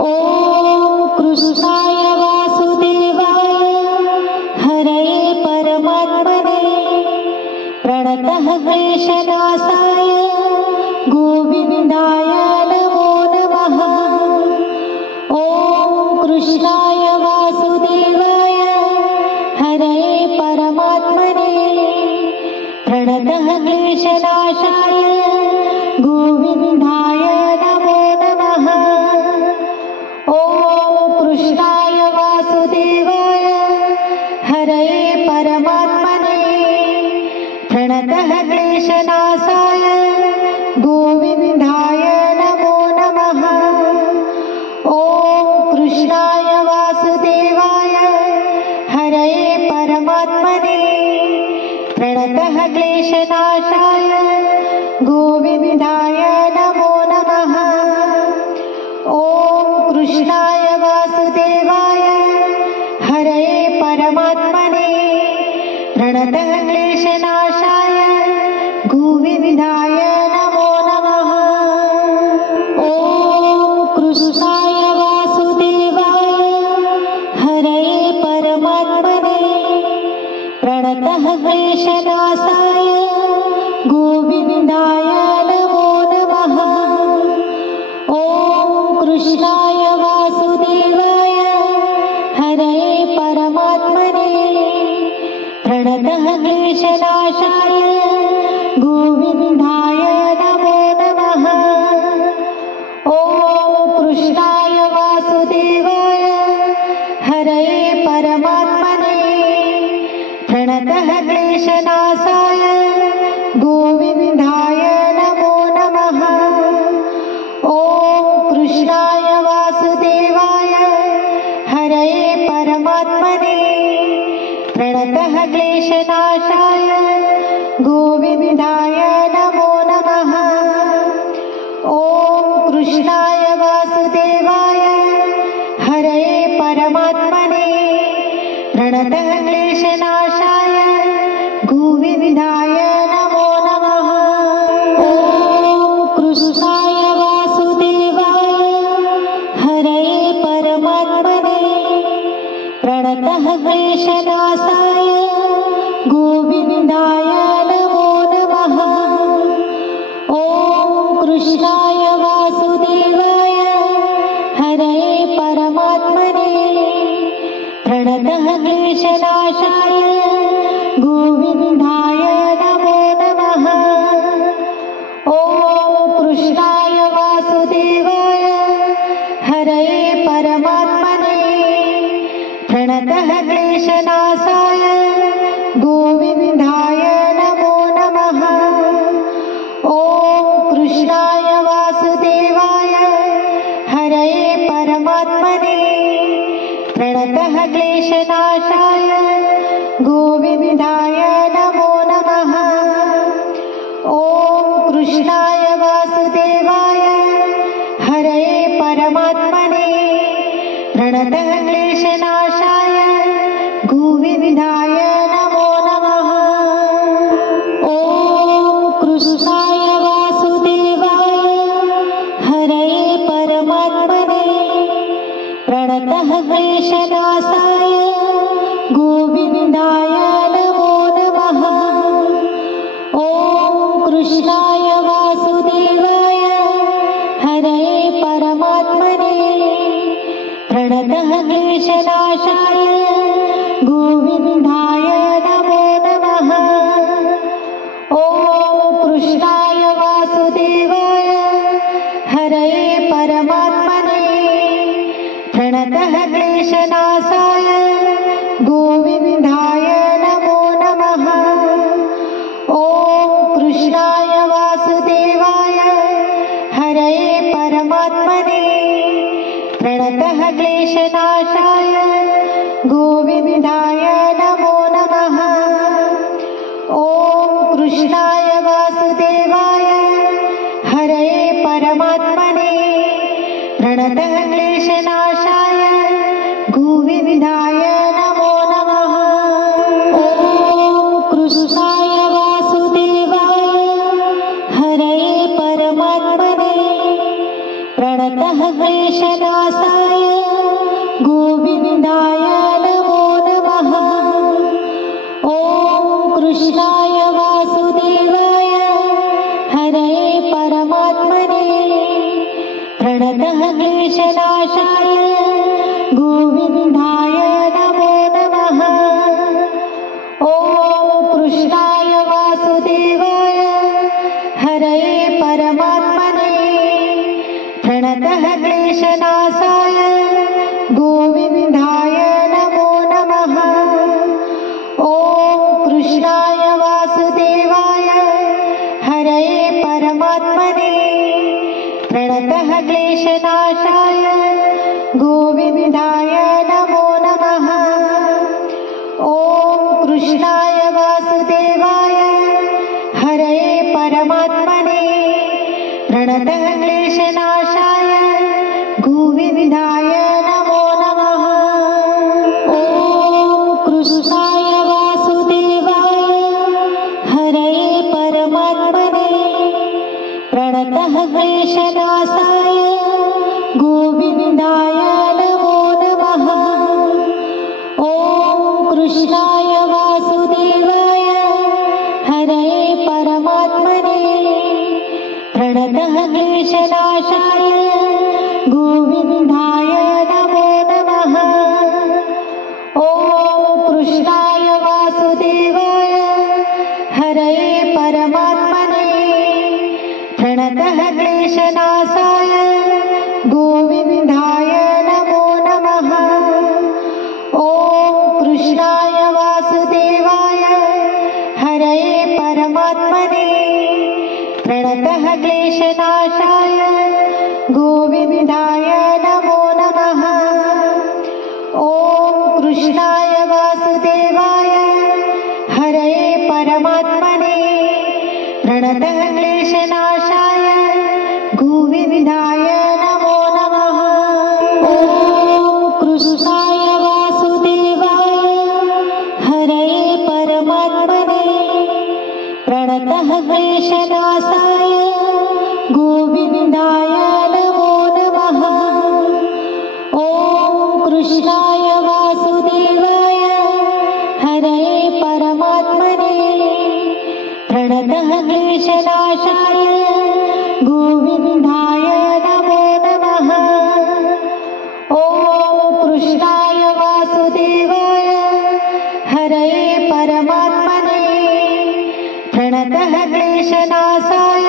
ॐ कृष्णाय वासुदेवाय हरये परमात्मने प्रणतः क्लेशनाशाय गोविन्दाय नमो नमः। ॐ कृष्णाय वासुदेवाय हरये परमात्मने प्रणतः क्लेशनाशाय गोविन्दाय नमो नमः। ॐ कृष्णाय वासुदेवाय हरये परमात्मने प्रणतः क्लेशनाशाय गोविन्दाय नमो नमः। ॐ कृष्णाय वासुदेवाय हरये परमात्मने प्रणतः क्लेशनाशाय गोविन्दाय नमो नमः। ॐ कृष्णाय वासुदेवाय हरये परमात्मने प्रणतः क्लेशनाशाय गोविन्दाय नमो नमः। ॐ कृष्णाय वासुदेवाय हरये परमात्मने प्रणतः क्लेशनाशाय गोविन्दाय नमो नमः। ॐ कृष्णाय वासुदेवाय हरये परमात्मने प्रणतः क्लेशनाशाय गोविन्दाय नमो नमः। ॐ कृष्णाय वासुदेवाय हरये परमात्मने प्रणतः क्लेशनाशाय गोविन्दाय नमो नमः। ॐ कृष्णाय वासुदेवाय हरये परमात्मने प्रणतः क्लेशनाशाय गोविन्दाय नमो नमः। ॐ कृष्णाय वासुदेवाय हरये परमात्मने प्रणतः क्लेशनाशाय गोविन्दाय नमो नमः। ॐ कृष्णाय वासुदेवाय हरये परमात्मने प्रणतः क्लेशनाशाय गोविन्दाय नमो नमः। ॐ कृष्णाय वासुदेवाय हरये परमात्मने प्रणतः क्लेशनाशाय गोविन्दाय नमो नमः। ॐ कृष्णाय वासुदेवाय हरये परमात्मने प्रणतः क्लेशनाशाय गोविन्दाय नमो नमः। ॐ कृष्णाय वासुदेवाय हरये परमात्मने प्रणतः क्लेशनाशाय गोविन्दाय नमो नमः। ॐ कृष्णाय वासुदेवाय हरये परमात्मने प्रणतः क्लेशनाशाय गोविन्दाय नमो नमः। ॐ कृष्णाय वासुदेवाय हरये परमात्मने प्रणतः क्लेशनाशाय गोविन्दाय नमो नमः। ॐ कृष्णाय वासुदेवाय हरये परमात्मने प्रणतः क्लेशनाशाय गोविन्दाय नमो नमः। ॐ कृष्णाय वासुदेवाय हरये परमात्मने प्रणतः क्लेशनाशाय गोविन्दाय नमो नमः। ॐ कृष्णाय वासुदेवाय हरये परमात्मने प्रणतः क्लेशनाशाय गोविन्दाय नमो नमः। ॐ कृष्णाय वासुदेवाय हरये परमात्मने प्रणतः क्लेशनाशाय गोविन्दाय नमो नमः। ॐ कृष्णाय वासुदेवाय हरये परमात्मने प्रणतः क्लेशनाशाय क्लेशनाशाय गोविन्दाय नमो नमः। ॐ कृष्णाय वासुदेवाय हरये परमात्मने प्रणतः क्लेशनाशाय गोविन्दाय नमो नमः। ॐ कृष्णाय वासुदेवाय हरये परमात्मने प्रणतः क्लेशनाशाय गोविन्दाय नमो नमः। ॐ कृष्णाय वासुदेवाय हरये परमात्मने प्रणतः क्लेशनाशाय गोविन्दाय नमो नमः। ॐ कृष्णाय वासुदेवाय हरये परमात्मने प्रणतः क्लेशनाशाय गोविन्दाय नमो नमः। ॐ कृष्णाय वासुदेवाय हरये परमात्मने प्रणतः क्लेशनाशाय गोविन्दाय नमो नमः। ॐ कृष्णाय वासुदेवाय हरये परमात्मने प्रणतः क्लेशनाशाय गोविन्दाय नमो नमः। ॐ कृष्णाय वासुदेवाय हरये परमात्मने प्रणतः क्लेशनाशाय गोविन्दाय नमो नमः। ॐ कृष्णाय वासुदेवाय हरये परमात्मने प्रणतः क्लेशनाशाय गोविन्दाय नमो नमः। ॐ कृष्णाय वासुदेवाय हरये परमात्मने प्रणतः क्लेशनाशाय गोविन्दाय नमो नमः। ॐ कृष्णाय वासुदेवाय हरये परमात्मने प्रणतः क्लेशनाशाय गोविन्दाय नमो नमः। ॐ कृष्णाय वासुदेवाय हरये परमात्मने प्रणतः क्लेशनाशाय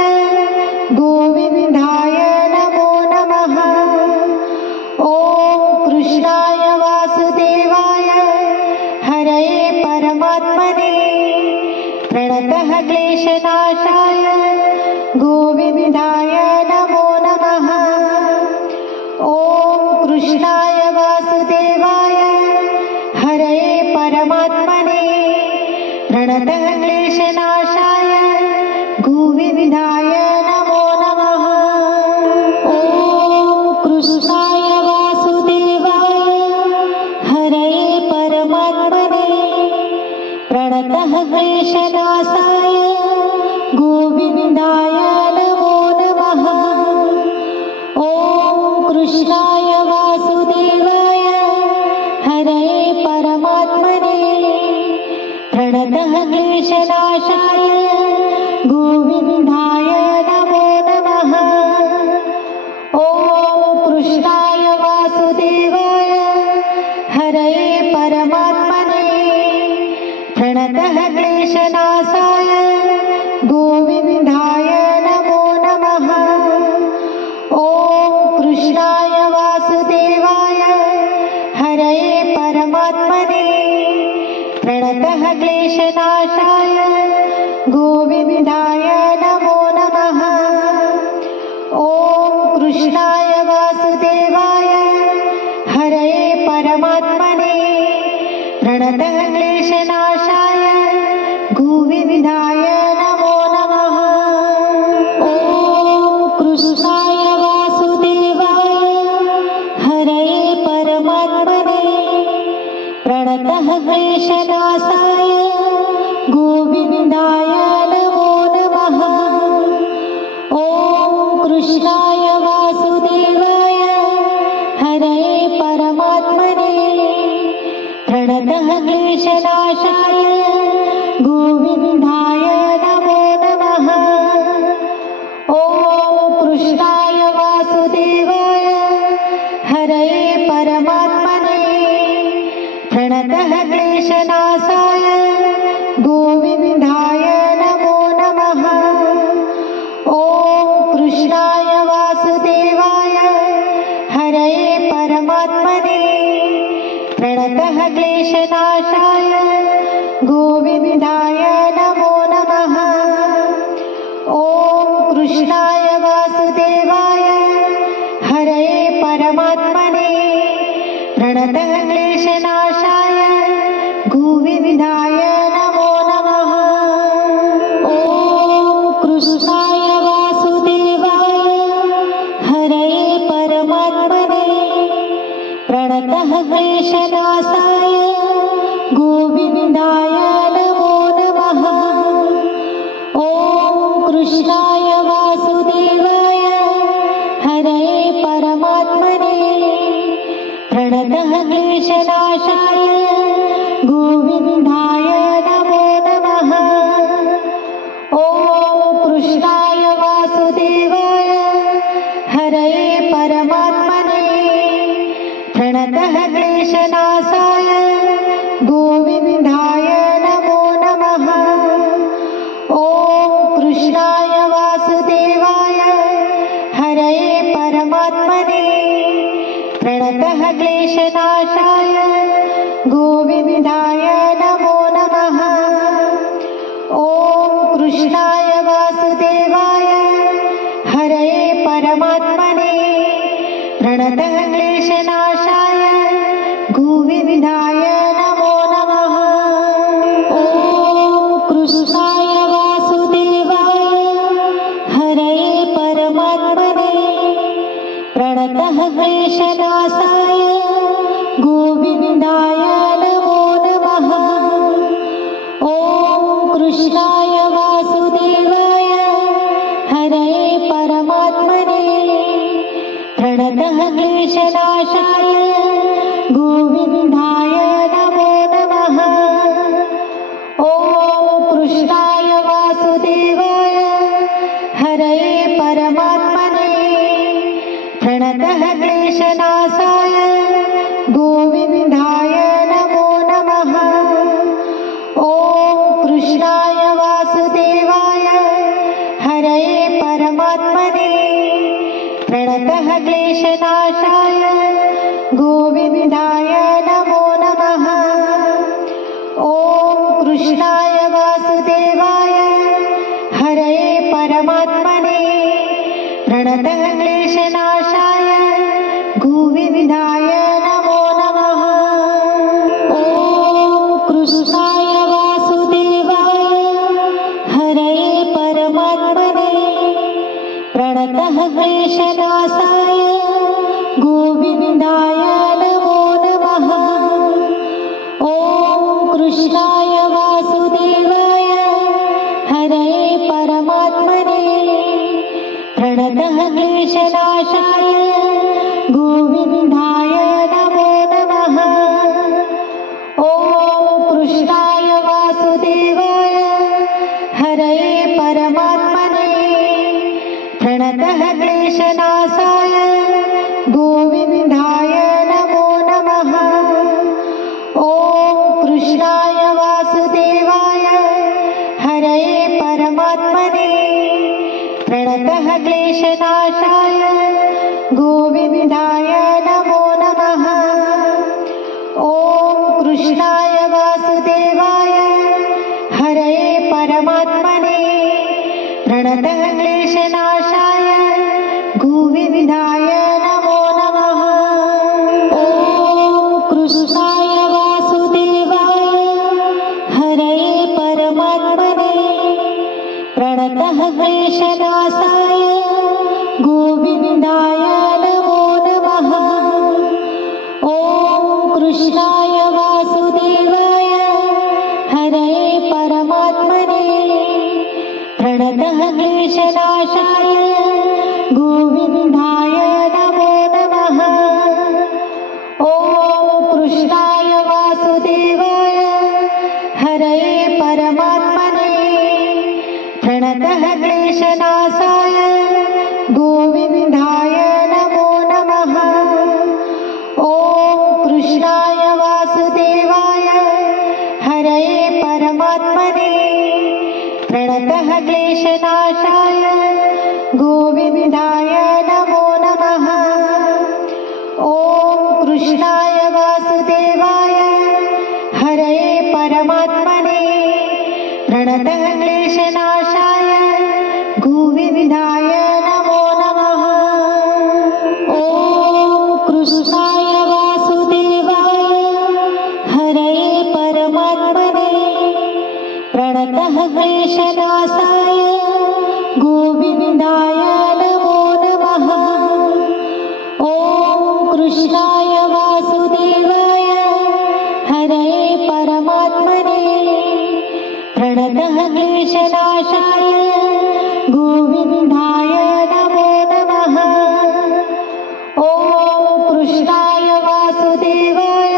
गोविन्दाय नमो नमः। ॐ कृष्णाय वासुदेवाय हरये परमात्मने प्रणतः क्लेशनाशाय गोविन्दाय नमो नमः। ॐ कृष्णाय वासुदेवाय हरये परमात्मने प्रणतः क्लेशनाशाय गोविन्दाय नमो नमः। ॐ कृष्णाय वासुदेवाय हरये परमात्मने प्रणतः क्लेशनाशाय गोविन्दाय नमो नमः। ॐ कृष्णाय वासुदेवाय हरये परमात्मने प्रणतः क्लेशनाशाय गोविन्दाय नमो नमः। ॐ कृष्णाय वासुदेवाय हरये परमात्मने प्रणतः क्लेशनाशाय गोविन्दाय नमो नमः। ॐ कृष्णाय वासुदेवाय हरये परमात्मने प्रणतः क्लेशनाशाय गोविन्दाय नमो नमः। ॐ कृष्णाय वासुदेवाय हरये परमात्मने प्रणतः क्लेशनाशाय गोविन्दाय नमो नमः। ॐ कृष्णाय वासुदेवाय हरये परमात्मने प्रणतः क्लेशनाशाय गोविन्दाय नमो नमः। ॐ कृष्णाय वासुदेवाय हरये परमात्मने प्रणतः क्लेशनाशाय गोविन्दाय नमो नमः। ॐ कृष्णाय वासुदेवाय हरये परमात्मने प्रणतः क्लेशनाशाय गोविन्दाय नमो नमः। ॐ कृष्णाय वासुदेवाय हरये परमात्मने प्रणतः क्लेशनाशाय गोविन्दाय नमो नमः। ॐ कृष्णाय वासुदेवाय हरये परमात्मने प्रणतः क्लेशनाशाय गोविन्दाय नमो नमः। ॐ कृष्णाय वासुदेवाय हरये परमात्मने प्रणतः क्लेशनाशाय गोविन्दाय नमो नमः। ॐ कृष्णाय वासुदेवाय हरये परमात्मने प्रणतः क्लेशनाशाय गोविन्दाय नमो नमः। ॐ कृष्णाय वासुदेवाय हरये परमात्मने प्रणतः क्लेशनाशाय गोविन्दाय नमो नमः। ॐ कृष्णाय वासुदेवाय हरये परमात्मने प्रणतः क्लेशनाशाय गोविन्दाय नमो नमः। ॐ कृष्णाय वासुदेवाय हरये परमात्मने प्रणतः क्लेशनाशाय गोविन्दाय नमो नमः। ॐ कृष्णाय वासुदेवाय हरये परमात्मने प्रणतः क्लेशनाशाय गोविन्दाय नमो नमः। ॐ कृष्णाय वासुदेवाय हरये परमात्मने प्रणतः क्लेशनाशाय गोविन्दाय नमो नमः। ॐ कृष्णाय वासुदेवाय हरये परमात्मने प्रणतः क्लेशनाशाय गोविन्दाय नमो नमः। ॐ कृष्णाय वासुदेवाय हरये परमात्मने प्रणतः क्लेशनाशाय गोविन्दाय नमो नमः। ॐ कृष्णाय वासुदेवाय हरये परमात्मने प्रणतः क्लेशनाशाय गोविन्दाय नमो नमः। ॐ कृष्णाय वासुदेवाय हरये परमात्मने प्रणतः क्लेशनाशाय गोविन्दाय नमो नमः। ॐ कृष्णाय वासुदेवाय हरये परमात्मने प्रणतः क्लेशनाशाय गोविन्दाय नमो नमः। ॐ कृष्णाय वासुदेवाय हरये परमात्मने प्रणतः क्लेशनाशाय गोविन्दाय नमो नमः। ॐ कृष्णाय वासुदेवाय हरये परमात्मने प्रणतः क्लेशनाशाय गोविन्दाय नमो नमः। ॐ कृष्णाय वासुदेवाय हरये परमात्मने प्रणतः क्लेशनाशाय गोविन्दाय नमो नमः। ॐ कृष्णाय वासुदेवाय हरये परमात्मने प्रणतः क्लेशनाशाय गोविन्दाय नमो नमः। ॐ कृष्णाय वासुदेवाय हरये परमात्मने प्रणतः क्लेशनाशाय क्लेशनाशाय गोविन्दाय नमो नमः। ॐ कृष्णाय वासुदेवाय हरये परमात्मने प्रणतः क्लेशनाशाय गोविन्दाय नमो नमः। ॐ कृष्णाय वासुदेवाय हरये परमात्मने प्रणतः क्लेशनाशाय गोविन्दाय नमो नमः। ॐ कृष्णाय वासुदेवाय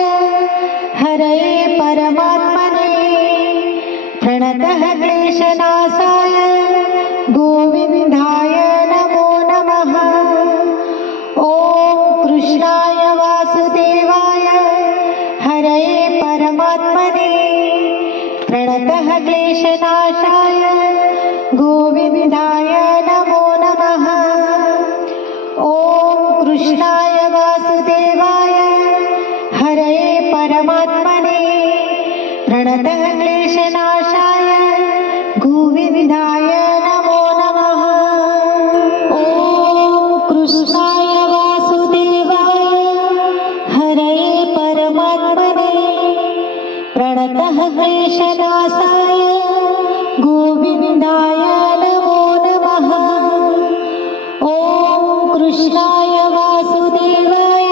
हरये परमात्मने प्रणतः क्लेशनाशाय गोविन्दाय नमो नमः। ॐ कृष्णाय वासुदेवाय हरये परमात्मने प्रणतः क्लेशनाशाय गोविन्दाय नमो नमः। ॐ कृष्णाय वासुदेवाय हरये परमात्मने प्रणतः क्लेशनाशाय गोविन्दाय नमो नमः। ॐ कृष्णाय वासुदेवाय हरये परमात्मने प्रणतः क्लेशनाशाय गोविन्दाय नमो नमः। ॐ कृष्णाय वासुदेवाय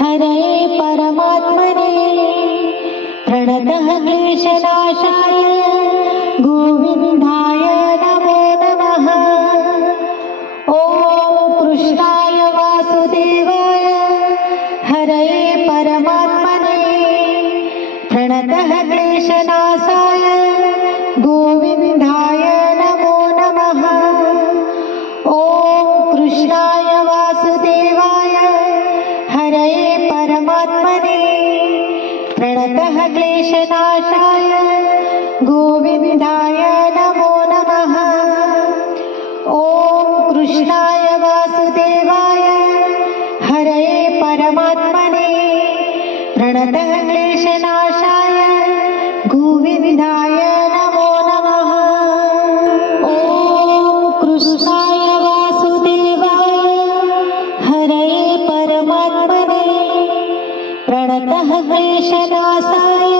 हरये परमात्मने प्रणतः क्लेशनाशाय गोविन्दाय नमो नमः। ॐ कृष्णाय वासुदेवाय हरये परमात्मने प्रणतः क्लेशनाशाय गोविन्दाय नमो नमः। ॐ कृष्णाय वासुदेवाय हरये परमात्मने प्रणतः क्लेशनाशाय गोविन्दाय नमो नमः। ॐ कृष्णाय वासुदेवाय हरये परमात्मने प्रणतः क्लेशनाशाय गोविन्दाय नमो नमः। ॐ कृष्णाय वासुदेवाय हरये परमात्मने प्रणतः क्लेशनाशाय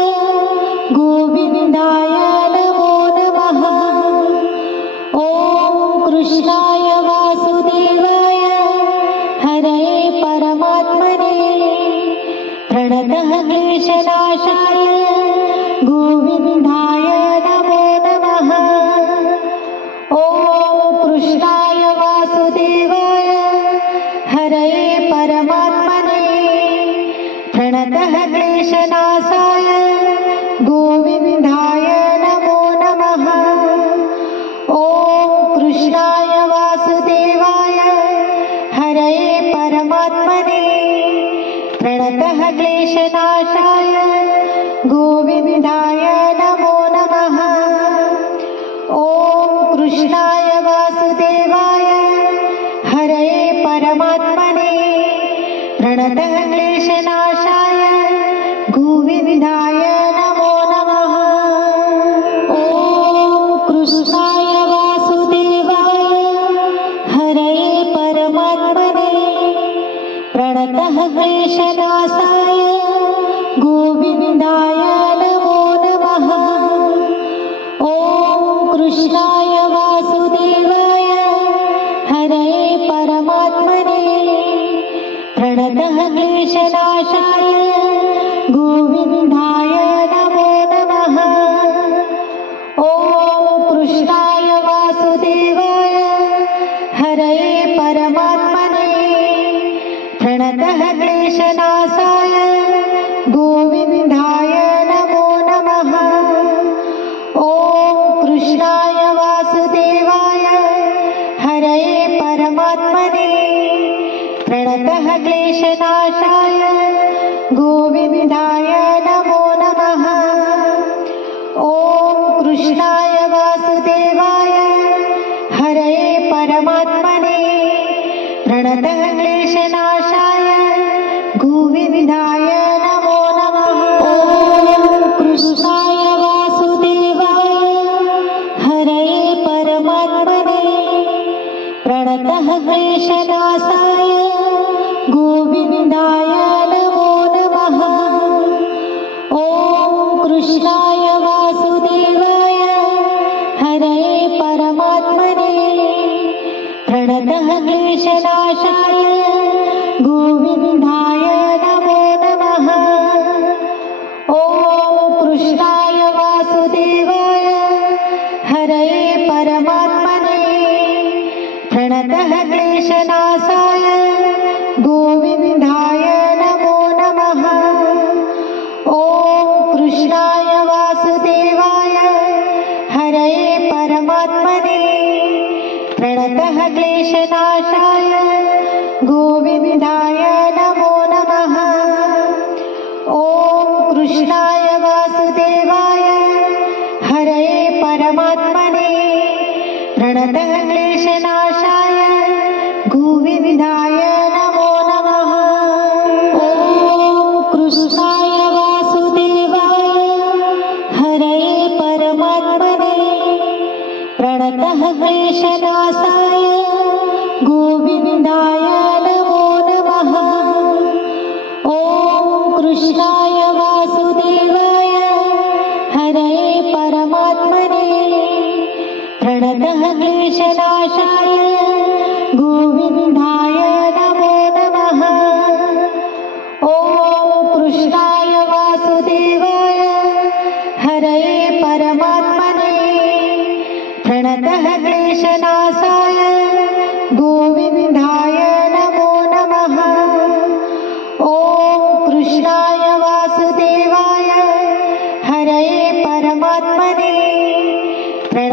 गोविन्दाय नमो नमः। ॐ कृष्णाय वासुदेवाय हरये परमात्मने प्रणतः क्लेशनाशाय गोविन्दाय नमो नमः। ॐ कृष्णाय वासुदेवाय हरये परमात्मने प्रणतः क्लेशनाशाय गोविन्दाय नमो नमः। ॐ कृष्णाय वासुदेवाय हरये परमात्मने प्रणतः क्लेशनाशाय गोविन्दाय नमो नमः। ॐ कृष्णाय वासुदेवाय हरये परमात्मने प्रणतः क्लेशनाशाय गोविन्दाय नमो नमः। ॐ कृष्णाय वासुदेवाय हरये परमात्मने प्रणतः क्लेशनाशाय गोविन्दाय नमो नमः। ॐ कृष्णाय वासुदेवाय हरये परमात्मने प्रणतः क्लेशनाशाय गोविन्दाय नमो नमः। ॐ कृष्णाय वासुदेवाय हरये परमात्मने प्रणतः क्लेशनाशाय गोविन्दाय नमो नमः। ॐ कृष्णाय वासुदेवाय हरये परमात्मने प्रणतः क्लेशनाशाय गोविन्दाय नमो नमः। ॐ कृष्णाय वासुदेवाय हरये परमात्मने प्रणतः क्लेशनाशाय गोविन्दाय नमो नमः। ॐ कृष्णाय वासुदेवाय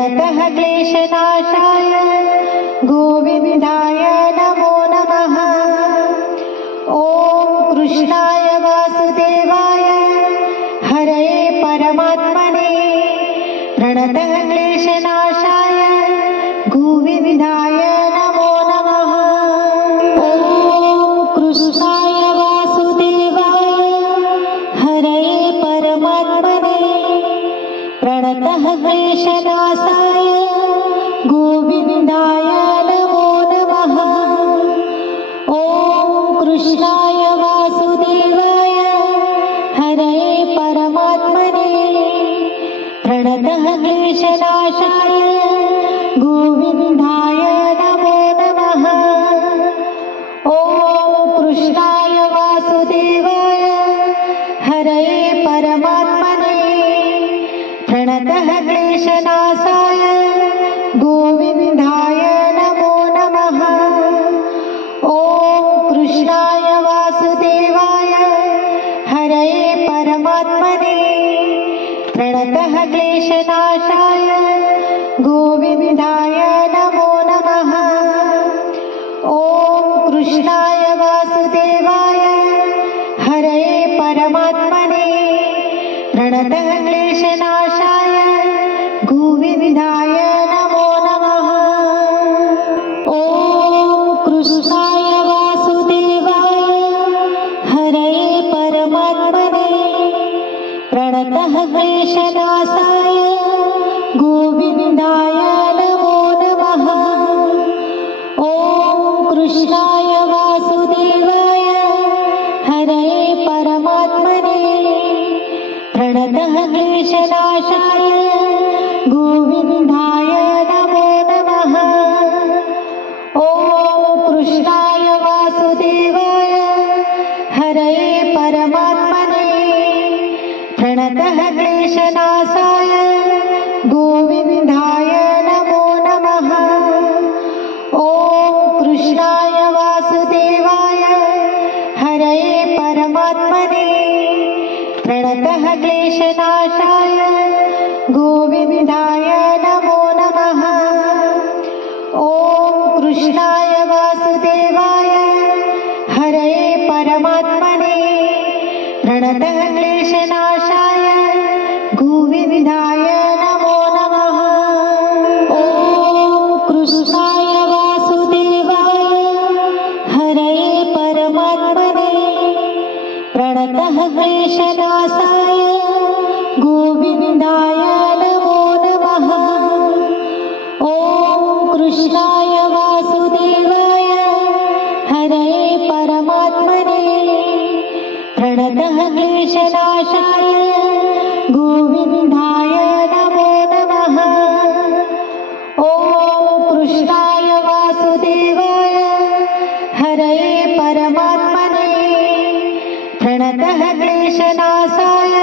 प्रणतः क्लेशनाशाय गोविन्दाय नमो नमः। ॐ कृष्णाय वासुदेवाय हरये परमात्मने प्रणतः क्लेशनाशाय गोविन्दाय नमो नमः। ॐ कृष्णाय वासुदेवाय हरये परमात्मने प्रणतः क्लेशनाशाय गोविन्दाय नमो नमः। ॐ कृष्णाय वासुदेवाय हरये परमात्मने प्रणतः क्लेशनाशाय गोविन्दाय नमो नमः। ॐ कृष्णाय वासुदेवाय हरये परमात्मने प्रणतः क्लेशनाशाय गोविन्दाय नमो नमः। ॐ कृष्णाय वासुदेवाय हरये परमात्मने प्रणतः क्लेशनाशाय गोविन्दाय नमो नमः। ॐ कृष्णाय वासुदेवाय हरये परमात्मने प्रणतः क्लेशनाशाय गोविन्दाय नमो नमः। ॐ कृष्णाय वासुदेवाय हरये परमात्मने प्रणतः क्लेशनाशाय गोविन्दाय नमो नमः। ॐ कृष्णाय वासुदेवाय हरये परमात्मने प्रणतः क्लेशनाशाय गोविन्दाय नमो नमः। ॐ कृष्णाय वासुदेवाय हरये परमात्मने प्रणतः क्लेशनाशाय गोविन्दाय नमो नमः। ॐ कृष्णाय वासुदेवाय हरये परमात्मने प्रणतः क्लेशनाशाय गोविन्दाय नमो नमः। ॐ कृष्णाय वासुदेवाय हरये परमात्मने प्रणतः क्लेशनाशाय गोविन्दाय नमो नमः। ॐ कृष्णाय वासुदेवाय हरये परमात्मने प्रणतः क्लेशनाशाय गोविन्दाय नमो नमः। ॐ कृष्णाय वासुदेवाय हरये परमात्मने प्रणतः क्लेशनाशाय गोविन्दाय नमो नमः। ॐ कृष्णाय वासुदेवाय हरये परमात्मने प्रणतः क्लेशनाशाय